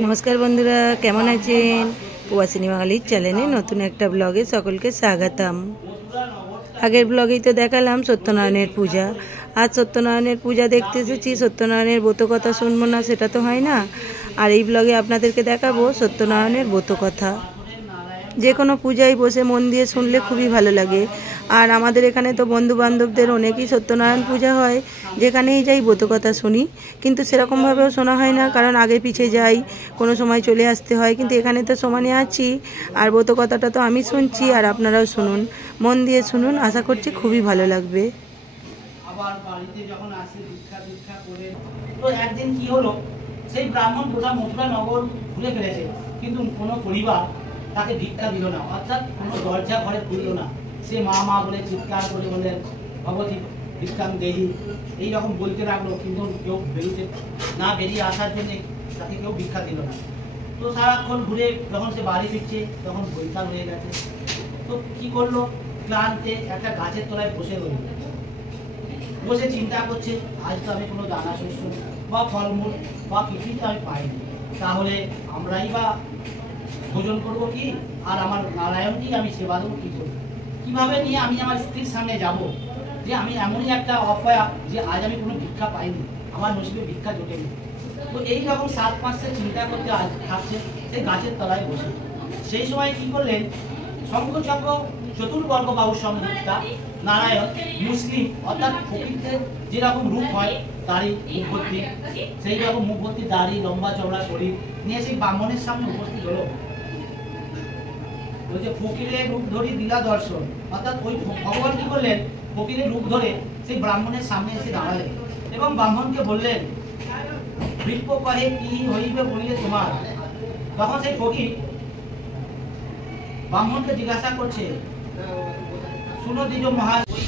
नमस्कार बंधुरा केमन आছেন প্রবাসিনী বাঙালির চ্যানেলে নতুন একটা ব্লগে সকলকে স্বাগতম। আগের ব্লগেই তো দেখালাম সত্যনারায়ণের পূজা। আজ সত্যনারায়ণের পূজা দেখতে এসেছি, সত্যনারায়ণের ব্রতকথা শুনবো না সেটা তো হয় না। আর এই ব্লগে আপনাদেরকে দেখাবো সত্যনারায়ণের ব্রতকথা। যে কোনো পূজায় বসে মন দিয়ে শুনলে খুবই ভালো লাগে। আর আমাদের এখানে তো বন্ধু বান্ধবদের অনেকই সত্যনারায়ণ পূজা হয়, যেখানেই যাই ব্রতকথা শুনি। কিন্তু সেরকমভাবেও শোনা হয় না, কারণ আগে পিছিয়ে যাই, কোনো সময় চলে আসতে হয়। কিন্তু এখানে তো সমানে আছি, আর ব্রতকথাটা তো আমি শুনছি, আর আপনারাও শুনুন, মন দিয়ে শুনুন, আশা করছি খুবই ভালো লাগবে। আবার বাড়িতে যখন আসে দীক্ষা করে, তো একদিন কি হলো, সেই ব্রাহ্মণ গোটা মথুরা নগর ঘুরে ফেলেছে, কিন্তু কোনো পরিবার তাকে ভিক্ষা দিল না, অর্থাৎ কোনো দরজা ঘরে খুলল না। সে মা মা বলে চিৎকার করে বললেন, ভগবতী ভিক্ষাং দেহি, এইরকম বলতে লাগলো, কিন্তু কেউ বেরিয়ে আসার জন্য তাকে কেউ ভিক্ষা দিল না। তো সারাক্ষণ ঘুরে যখন সে বাড়ি ফিরছে, তখন বৈকাল হয়ে গেছে। তো কি করলো, ক্লান্তে একটা গাছের তলায় বসে রইল। বসে চিন্তা করছে, আজ তো আমি কোনো দানা শস্য বা ফলমূল বা কিছুই তো আমি পাইনি, তাহলে আমরাই বা ভোজন করবো কি, আর আমার নারায়ণকেই আমি সেবা দেবো কি করবো, কিভাবে নিয়ে আমি আমার স্ত্রীর সামনে যাব, যে আমি এমনই একটা অপয়া যে আজ আমি কোনো ভিক্ষা পাইনি, আমার নসিবে ভিক্ষা জোটেনি। তো এইরকম 7 মাসে চিন্তা করতে আজ থাকছে সেই গাছের তলায় বসে। সেই সময় কি করলেন, শঙ্খচক্র চতুর্বর্গ বাহু সংযুক্তা নারায়ণ মুসলিম, অর্থাৎ ফকিরদের যেরকম রূপ হয় দাড়ি মুখ ভর্তি, সেই রকম মুখ ভর্তি দাড়ি, লম্বা চওড়া শরীর নিয়ে সেই ব্রাহ্মণের সামনে উপস্থিত হলো। ওই যে ফকিরের রূপ ধরে দিলা দর্শন, অর্থাৎ ওই ভগবান কি করলেন, ফকিরের রূপ ধরে সেই ব্রাহ্মণের সামনে এসে দাঁড়ালেন এবং ব্রাহ্মণকে বললেন, ভিক্ষ কহে কি হইবে বলিলে তোমার। তখন সেই ফকির ব্রাহ্মণকে জিজ্ঞাসা করছে, শুনো দ্বিজ মহাশয়,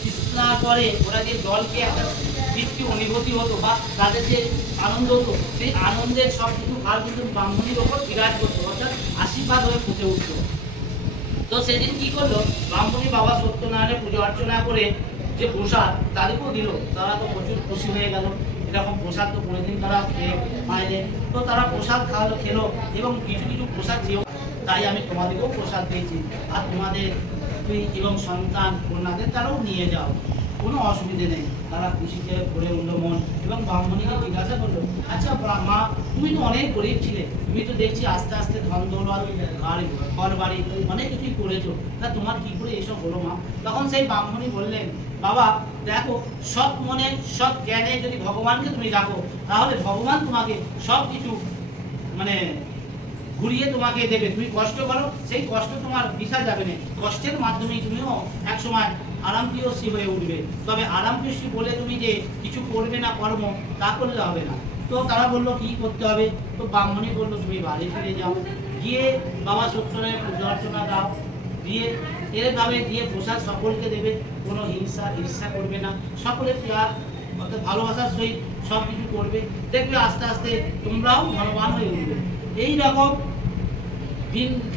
তৃষ্ণা করে ওরা যে জলকে একটা তৃপ্তি অনুভূতি হতো বা তাদের যে আনন্দ হতো, সেই আনন্দের সব কিছু ভার কিন্তু ব্রাহ্মণীর ওপর বিরাজ করতো, অর্থাৎ আশীর্বাদ হয়ে ফুটে উঠতো। তো সেদিন কি করলো, ব্রাহ্মণী বাবা সত্যনারায়ণের পুজো অর্চনা করে যে প্রসাদ তাদেরকেও দিল, তারা তো প্রচুর খুশি হয়ে গেল। এরকম প্রসাদ তো কোনোদিন তারা পাইলেন, তো তারা প্রসাদ খেলো এবং কিছু কিছু প্রসাদ চেয়েও, তাই আমি তোমাদেরকেও প্রসাদ দিয়েছি, আর তোমাদের স্ত্রী এবং সন্তান কন্যাদের তারাও নিয়ে যাও, কোনো অসুবিধে নেই। তারা খুশিতে ভরে উঠল মন এবং ব্রাহ্মণীকে জিজ্ঞাসা করলো, আচ্ছা মা, তুমি তো অনেক গরিব ছিলে, তুমি তো দেখছি আস্তে আস্তে ধন দৌলত ঘর বাড়ি অনেক কিছুই করেছো, তা তোমার কি করে এসব হলো মা? তখন সেই ব্রাহ্মণী বললেন, বাবা দেখো, সৎ মনে সৎ জ্ঞানে যদি ভগবানকে তুমি রাখো, তাহলে ভগবান তোমাকে সব কিছু ঘুরিয়ে তোমাকে দেবে। তুমি কষ্ট করো, সেই কষ্ট তোমার বিষা যাবে না, কষ্টের মাধ্যমেই তুমিও এক সময় আরামপ্রিয়সী হয়ে উঠবে। তবে আরামপ্রিয়সী বলে তুমি যে কিছু করবে না কর্ম, তা করলে হবে না। তো তারা বললো কি করতে হবে, তো ব্রাহ্মণী বললো তুমি বাড়ি ফিরে যাও, গিয়ে বাবা সত্যনারায়ণের পূজা অর্চনা দাও, দিয়ে এরভাবে দিয়ে প্রসাদ সকলকে দেবে, কোনো হিংসা ঈর্ষা করবে না, সকলের প্রেয়ার অর্থাৎ ভালোবাসার সহিত সব কিছু করবে, দেখবে আস্তে আস্তে তোমরাও ধনবান হয়ে উঠবে। এইরকম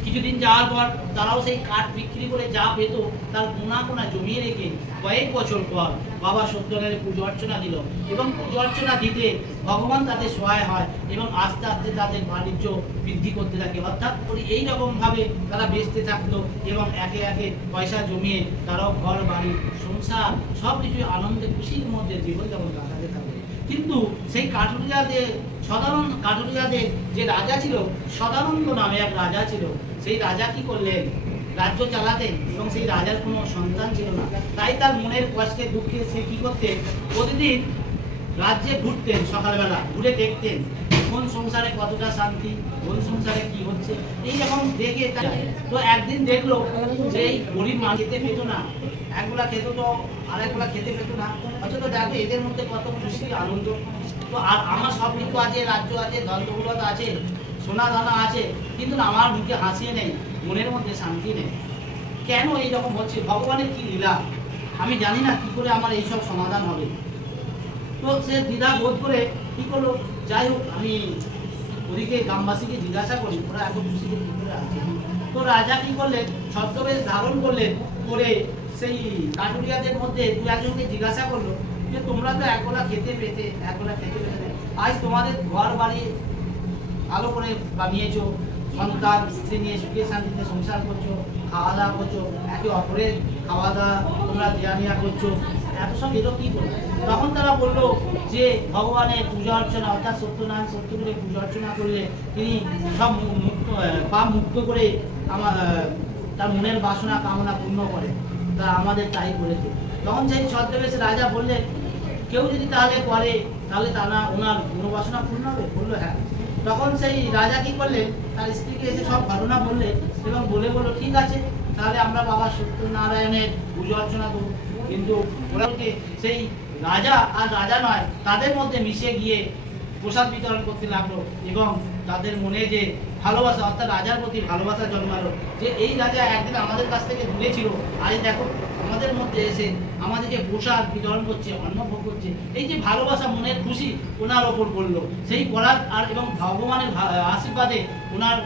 কিছুদিন যাওয়ার পর তারাও সেই কাঠ বিক্রি করে যা পেত তার কোনা জমিয়ে রেখে কয়েক বছর পর বাবা সত্যনারায়ণের পুজো অর্চনা দিল, এবং পুজো অর্চনা দিতে ভগবান তাদের সহায় হয় এবং আস্তে আস্তে তাদের বাণিজ্য বৃদ্ধি করতে থাকে। অর্থাৎ এইরকম ভাবে তারা বেচতে থাকলো এবং একে একে পয়সা জমিয়ে তারাও ঘর বাড়ি সংসার সবকিছু আনন্দে খুশির মধ্যে জীবনযাপন কাটাতে থাকে। কিন্তু সেই সাধারণ কাঠুরিয়াদের যে রাজা ছিল, সদানন্দ নামে এক রাজা ছিল, সেই রাজা কি করলেন, রাজ্য চালাতেন এবং সেই রাজার কোনো সন্তান ছিল না। তাই তার মনের কষ্টে দুঃখে সে কি করতেন, প্রতিদিন রাজ্যে ঘুরতেন, সকালবেলা ঘুরে দেখতেন কোন সংসারে কতটা শান্তি, কোন সংসারে কি হচ্ছে, এইরকম দেখে। তো একদিন দেখলো যে এই গরিব মানুষ খেতে পেত না, একগুলা খেত তো আরেকগুলা খেতে পেত না, অথচ দেখো এদের মধ্যে কত খুশি আনন্দ। তো আর আমার সব কিছু আছে, রাজ্য আছে, ধন দৌলত আছে, সোনা দানা আছে, কিন্তু আমার মুখে হাসি নেই, মনের মধ্যে শান্তি নেই, কেন এইরকম হচ্ছে? ভগবানের কি লীলা, আমি জানি না কি করে আমার এইসব সমাধান হবে। তো সে দ্বিধা বোধ করে কি করলো, যাই হোক আমি ওদিকে গ্রামবাসীকে জিজ্ঞাসা করি ওরা এত খুশিতে কি করে আছে। তো রাজা কি করলেন, ছদ্মবেশ ধারণ করলেন, করে সেই কাঠুরিয়াদের মধ্যে দু একজনকে জিজ্ঞাসা করলো যে তোমরা তো একবেলা খেতে পেতে, একবেলা খেতে পেতে, আজ তোমাদের ঘর বাড়ি ভালো করে বানিয়েছো, সন্তান স্ত্রী নিয়ে সুখে শান্তিতে সংসার করছো, খাওয়া দাওয়া করছো, একে অপরের খাওয়া দাওয়া তোমরা দেয়া নেওয়া করছো, এত সব এলো কি করো? তখন তারা বললো যে ভগবানের পূজা অর্চনা অর্থাৎ সত্যনারায়ণ সত্যপীরে পূজা অর্চনা করলে তিনি সব পাপ মুক্ত করে আমার তার মনের বাসনা কামনা পূর্ণ করে, তা আমাদের তাই করেছে। তখন সেই ছদ্মবেশে রাজা বললেন, কেউ যদি তাহলে করে তাহলে তারা ওনার মনোবাসনা পূর্ণ হবে? বললো হ্যাঁ। তখন সেই রাজা কি করলেন, তার স্ত্রীকে এসে সব ঘটনা বললেন এবং বললো ঠিক আছে, তাহলে আমরা বাবা সত্যনারায়ণের পুজো অর্চনা করব। কিন্তু ওরাকে সেই রাজা আর রাজা নয় তাদের মধ্যে মিশে গিয়ে প্রসাদ বিতরণ করতে লাগলো এবং তাদের মনে যে ভালোবাসা অর্থাৎ রাজার প্রতি ভালোবাসা জন্মালো, যে এই রাজা একদিন আমাদের কাছ থেকে দূরে ছিল, আজ দেখো আমাদের মধ্যে এসে আমাদেরকে প্রসাদ বিতরণ করছে, অন্ন ভোগ করছে, এই যে ভালোবাসা মনের খুশি ওনার ওপর পড়লো। সেই পরাগ আর এবং ভগবানের আশীর্বাদে ওনার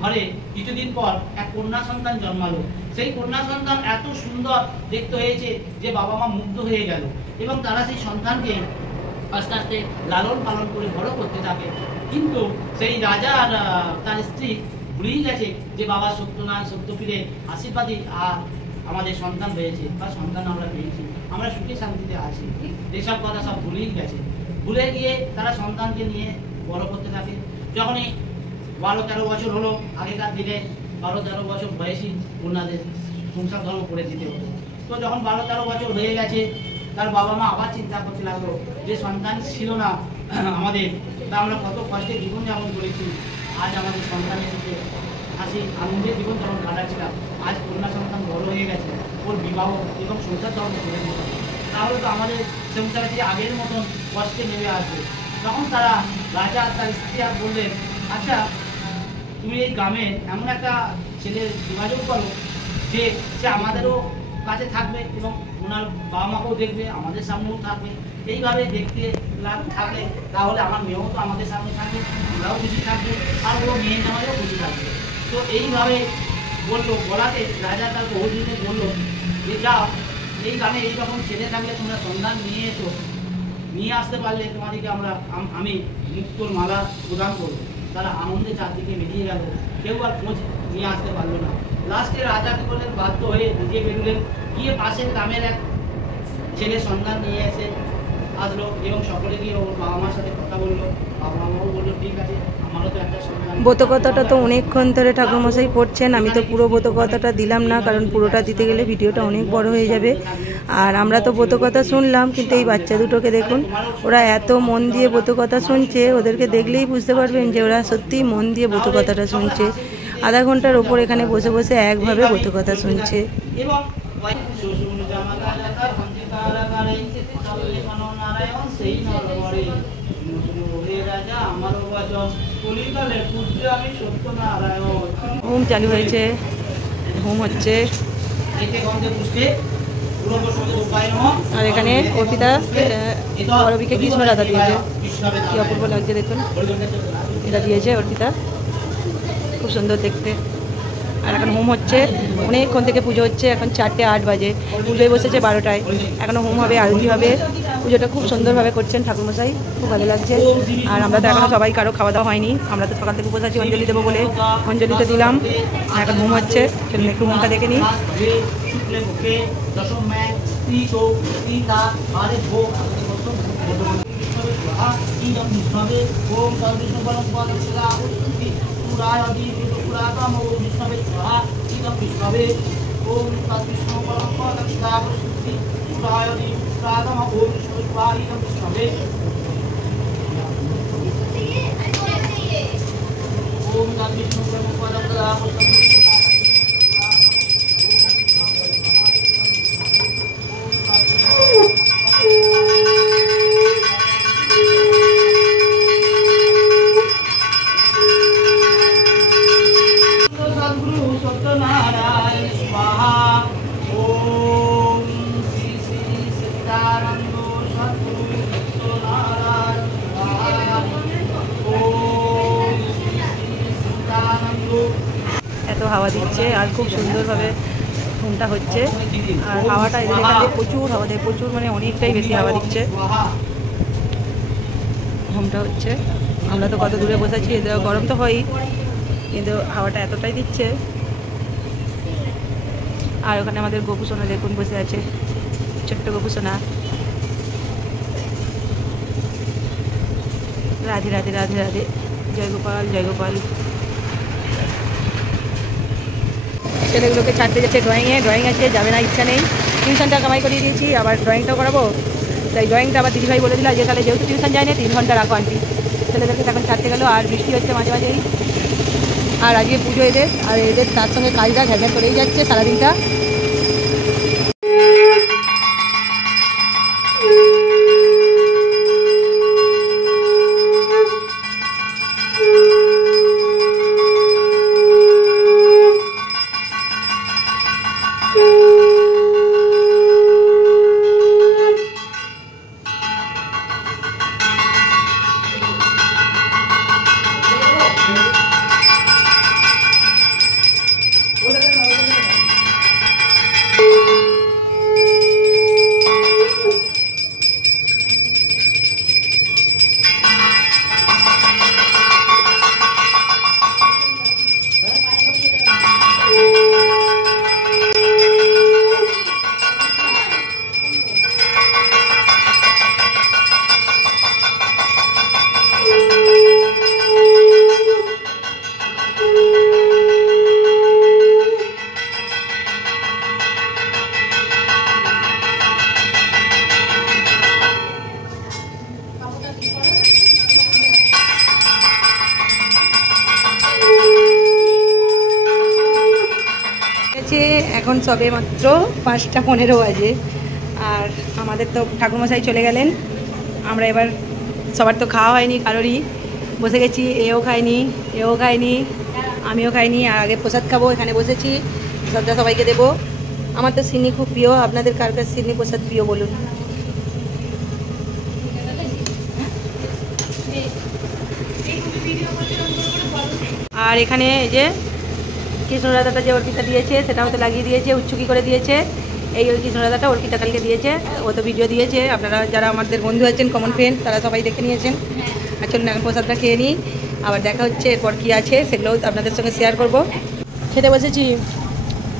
ঘরে কিছুদিন পর এক কন্যা সন্তান জন্মালো। সেই কন্যা সন্তান এত সুন্দর দেখতে হয়েছে যে বাবা মা মুগ্ধ হয়ে গেল এবং তারা সেই সন্তানকে আস্তে আস্তে লালন পালন করে বড় করতে থাকে। কিন্তু সেই রাজা আর তার স্ত্রী ভুলেই গেছে যে বাবা সত্যনারায়ণ সত্যপীরে আশীর্বাদী আর আমাদের সন্তান হয়েছে বা সন্তান আমরা পেয়েছি, আমরা সুখে শান্তিতে আছি, এসব কথা সব ভুলেই গেছে। ভুলে গিয়ে তারা সন্তানকে নিয়ে বড় করতে থাকে। যখনই 12-13 বছর হলো, আগেকার দিনে 12-13 বছর বয়সী ওনাদের সংসার ধর্ম করে দিতে হতো। তো যখন 12-13 বছর হয়ে গেছে, তার বাবা মা আবার চিন্তা করতে লাগলো যে সন্তান ছিল না আমাদের, তা আমরা কত কষ্টে জীবনযাপন করেছি, আজ আমাদের সন্তান এসেছে, হাসি আনন্দের জীবনযাপন কাটাচ্ছিলাম, আজ কন্যা সন্তান বড় হয়ে গেছে, ওর বিবাহ এবং সংসার ধর্ম করে দিতে, তাহলে তো আমাদের সংসারে যে আগের মতন কষ্টে নেমে আসবে। তখন তারা রাজা আর তার স্ত্রী আর বললেন, আচ্ছা তুমি এই গ্রামে এমন একটা ছেলে যোগাযোগ করো যে সে আমাদেরও কাছে থাকবে এবং ওনার বাবা মাকেও দেখবে, আমাদের সামনেও থাকবে, এইভাবে দেখতে থাকলে তাহলে আমার মেয়েও তো আমাদের সামনে থাকবে, আমরাও খুশি থাকবে আর ও মেয়ে জামাইও খুশি থাকবে। তো এইভাবে বললো, বলাতে রাজা তার বহুদিনে বললো যে যাও এই গ্রামে এইরকম ছেলে থাকলে তোমরা সন্ধান নিয়ে এসো, নিয়ে আসতে পারলে তোমাদেরকে আমি মুক্তোর মালা প্রদান করবো। তারা আনন্দে চারদিকে বেরিয়ে গেল, কেউ আর খোঁজ নিয়ে আসতে পারলো না। লাস্টে রাজা কি করলেন, বাধ্য হয়ে নিজে বেরোলেন, গিয়ে পাশের গ্রামের এক ছেলে সন্ধান নিয়ে এসে আসলো এবং সকলে গিয়ে ওর বাবা মার সাথে কথা বললো। বাবা মাও বললো ঠিক আছে, আমারও তো একটা সন্তান। ব্রতকথাটা তো অনেকক্ষণ ধরে ঠাকুরমশাই পড়ছেন, আমি তো পুরো ব্রতকথাটা দিলাম না, কারণ পুরোটা দিতে গেলে ভিডিওটা অনেক বড় হয়ে যাবে। আর আমরা তো ব্রতকথা শুনলাম, কিন্তু এই বাচ্চা দুটোকে দেখুন, ওরা এত মন দিয়ে ব্রতকথা শুনছে, ওদেরকে দেখলেই বুঝতে পারবেন যে ওরা সত্যিই মন দিয়ে ব্রতকথাটা শুনছে। আধা ঘন্টার ওপর এখানে বসে বসে একভাবে ব্রতকথা শুনছে। হোম চালু হয়েছে, হোম হচ্ছে, আর এখানে অর্পিতা অরবিকে কৃষ্ণ রাধা দিয়েছে, কি অপূর্ব লাগছে দেখুন, এটা দিয়েছে অর্পিতা, খুব সুন্দর দেখতে। আর এখন হোম হচ্ছে, অনেকক্ষণ থেকে পুজো হচ্ছে, এখন 4:08 বাজে, পুজোয় বসেছে 12টায়, এখনও হোম হবে, আরতি হবে। পুজোটা খুব সুন্দরভাবে করছেন ঠাকুরমশাই, খুব ভালো লাগছে। আর আমরা তো এখনও সবাই কারো খাওয়া দাওয়া হয়নি, আমরা তো সকাল থেকে উপোস আছি অঞ্জলি দেবো বলে, অঞ্জলিতে দিলাম, এখন হোম হচ্ছে, চলুন একটু হোমটা দেখে নিই। এত হাওয়া দিচ্ছে আর খুব সুন্দরভাবে ঘুমটা হচ্ছে, আর হাওয়াটা এখানে প্রচুর হাওয়া দেয়, প্রচুর মানে অনেকটাই বেশি হাওয়া দিচ্ছে, ঘুমটা হচ্ছে। আমরা তো কত দূরে বসেছি, গরম তো হয়ই, কিন্তু হাওয়াটা এতটাই দিচ্ছে। আর ওখানে আমাদের গোপুসোনা দেখুন বসে আছে, ছোট্ট গোপুসোনা। রাধে রাধে রাধে রাধে, জয় গোপাল জয় গোপাল। ছেলেগুলোকে ছাড়তে যাচ্ছে ড্রয়িং আছে, যাবে না, ইচ্ছা নেই। টিউশনটা কামাই করিয়ে দিয়েছি, আবার ড্রয়িংটাও করাবো, তাই ড্রয়িংটা আবার দিদিভাই বলে দিল যে তাহলে যেহেতু টিউশন যায় না 3 ঘন্টা রাখো আন্টি। ছেলেদেরকে তখন ছাড়তে গেলো, আর বৃষ্টি হচ্ছে মাঝে মাঝেই। আর আজকে পুজো এদের, আর এদের তার সঙ্গে কাজটা ঘ্যাঘ্যাঁ করেই যাচ্ছে সারাদিনটা। এখন সবে মাত্র 5:15 বাজে, আর আমাদের তো ঠাকুরমশাই চলে গেলেন। আমরা এবার সবার তো খাওয়া হয়নি, কারোরই বসে গেছি, এও খায়নি, আমিও খাইনি। আর আগে প্রসাদ খাবো, এখানে বসেছি, প্রসাদটা সবাইকে দেবো। আমার তো সিন্নি খুব প্রিয়, আপনাদের কার কার সিন্নি প্রসাদ প্রিয় বলুন। আর এখানে এই যে কৃষ্ণরাধাটা যে অর্পিতা দিয়েছে সেটাও তো লাগিয়ে দিয়েছে, উচ্চকি করে দিয়েছে। এই কৃষ্ণরাধাটা অর্পিতা কালকে দিয়েছে, ও তো ভিডিও দিয়েছে, আপনারা যারা আমাদের বন্ধু আছেন, কমন ফ্রেন্ড, তারা সবাই দেখে নিয়েছেন। আর চলুন এখন প্রসাদটা খেয়ে নিই, আবার দেখা হচ্ছে এরপর কী আছে সেগুলোও আপনাদের সঙ্গে শেয়ার করব। খেতে বসেছি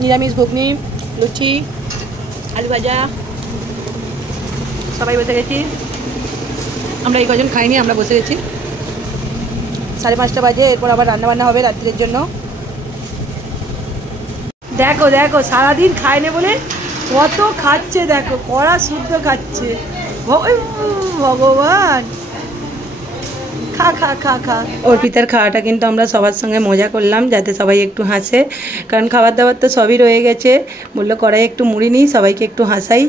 নিরামিষ ঘুগনি, লুচি, আলু ভাজা, সবাই বসে গেছি। আমরা এই কজন খাইনি, আমরা বসে গেছি। 5:30 বাজে, এরপর আবার রান্নাবান্না হবে রাত্রের জন্য। দেখো দেখো সারাদিন খায়নি বলে কত খাচ্ছে, দেখো কড়া শুদ্ধ খাচ্ছে। ভগবান, খা খা খা খা। অর্পিতার খাওয়াটা কিন্তু আমরা সবার সঙ্গে মজা করলাম, যাতে সবাই একটু হাসে, কারণ খাবার দাবার তো সবই রয়ে গেছে। বললো কড়াই একটু মুড়ি নিই, সবাইকে একটু হাসাই,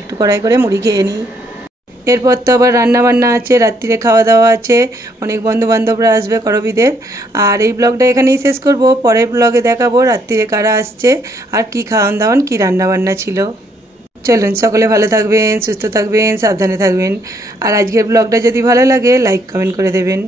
একটু কড়াই করে মুড়ি খেয়ে নিই। এরপর তো আবার রান্নাবান্না আছে, রাত্রিরে খাওয়া দাওয়া আছে, অনেক বন্ধুবান্ধবরা আসবে করবীদের। আর এই ব্লগটা এখানেই শেষ করব, পরের ব্লগে দেখাবো রাত্রিরে কারা আসছে আর কি খাওয়ান দাওয়ান, কি রান্নাবান্না ছিল। চলুন, সকলে ভালো থাকবেন, সুস্থ থাকবেন, সাবধানে থাকবেন। আর আজকের ব্লগটা যদি ভালো লাগে লাইক কমেন্ট করে দেবেন।